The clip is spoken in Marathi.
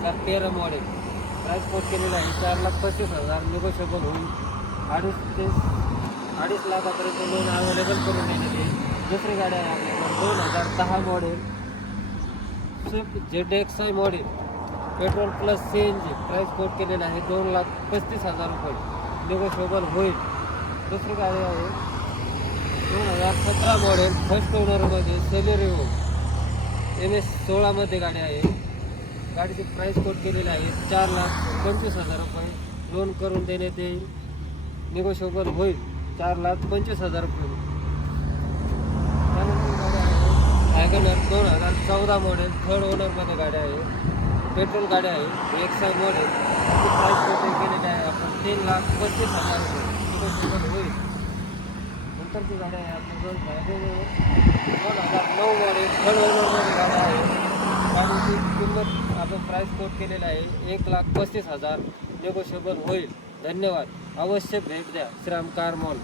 2013 मॉडेल. प्राईस कोट केलेला आहे 4,35,000. निगोशिएबल होईल. 2.5 लाखापर्यंत लोन अवेलेबल करून देण्यात येईल. दुसरी गाडी आहे आपल्याकडे 2010 model swift ZXi model petrol plus CNG. Price quote केलेला आहे 2,35,000 रुपये. निगोशिएबल होईल. दुसरी गाडी आहे 2017 मॉडेल फर्स्ट ओनरमध्ये सेलेरिओ MS16 मध्ये गाडी आहे. गाडीची प्राईस कोट केलेली आहे 4,25,000 रुपये. लोन करून देण्यात येईल. निगोशिएबल होईल 4,25,000 रुपये. त्यानंतर गाडी आहे वॅगनर 2014 मॉडेल थर्ड ओनरमध्ये गाडी आहे. पेट्रोल गाडी आहे XI मॉडेल. प्राईस कोट केलेली आहे आपण 3,25,000 रुपये. निगोशिएबल होईल. नंतरची गाडी आहे आपल्याकडे 2009 मॉडेल थर्ड ओनरमध्ये गाडी आहे. गाडीची किंमत आपण प्राईस कोट केलेला आहे 1,35,000. निगोशिएबल होईल. धन्यवाद. अवश्य भेट द्या श्रीराम कार मॉल.